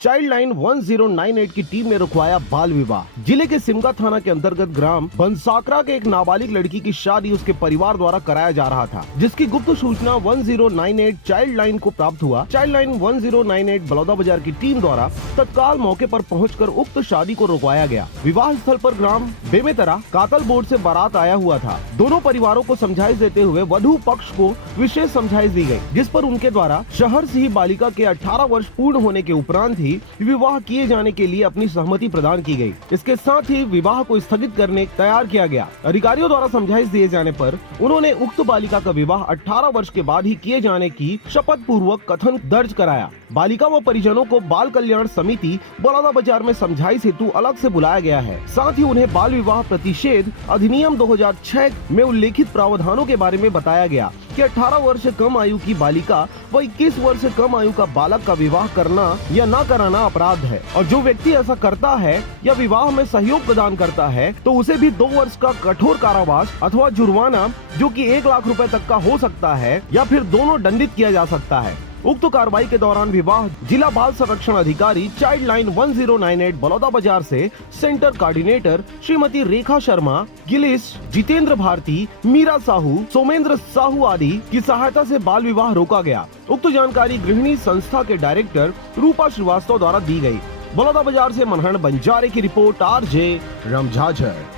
Child line 1098 की team ने रुकवाया बाल विवाह। जिले के सिमगा थाना के अंतर्गत ग्राम बनसाकरा के एक नाबालिग लड़की की शादी उसके परिवार द्वारा कराया जा रहा था, जिसकी गुप्त सूचना 1098 चाइल्ड लाइन को प्राप्त हुआ। चाइल्ड लाइन 1098 बलौदा बाजार की टीम द्वारा तत्काल मौके पर पहुंचकर उक्त शादी को रुकवाया गया। विवाह स्थल पर ग्राम बेमेतरा कातल बोर्ड से बारात आया हुआ था। दोनों परिवारों को समझाइश देते हुए वधू पक्ष को विशेष समझाइश दी गई, जिस पर उनके द्वारा शहर से ही बालिका के 18 वर्ष पूर्ण होने के उपरांत ही विवाह किए जाने के लिए अपनी सहमति प्रदान की गई। इसके साथ ही विवाह को स्थगित करने तैयार किया गया। अधिकारियों द्वारा समझाइश दिए जाने पर उन्होंने उक्त बालिका का विवाह 18 वर्ष के बाद ही किए जाने की शपथ पूर्वक कथन दर्ज कराया। बालिका व परिजनों को बाल कल्याण समिति बलौदा बाजार में समझाइश हेतु अलग से बुलाया गया है। साथ ही उन्हें बाल विवाह प्रतिषेध अधिनियम 2006 में उल्लेखित प्रावधानों के बारे में बताया गया कि 18 वर्ष से कम आयु की बालिका व 21 वर्ष से कम आयु का बालक का विवाह करना या न कराना अपराध है, और जो व्यक्ति ऐसा करता है या विवाह में सहयोग प्रदान करता है तो उसे भी 2 वर्ष का कठोर कारावास अथवा जुर्माना जो कि 1 लाख रुपए तक का हो सकता है या फिर दोनों दंडित किया जा सकता है। उक्त कार्रवाई के दौरान विवाह जिला बाल संरक्षण अधिकारी चाइल्ड लाइन 1098 बलौदा बाजार से centre coordinator Shrimati Rekha Sharma, Gillies, Jitendra Bharti, Meera Sahu, Somendra Sahu आदि की सहायता से बाल विवाह रोका गया। उक्त जानकारी गृहिणी संस्था के डायरेक्टर रूपा श्रीवास्तव द्वारा दी गई। बलौदा बाजार से मनहर बंजारे की रिपोर्ट RJ रमझाझर।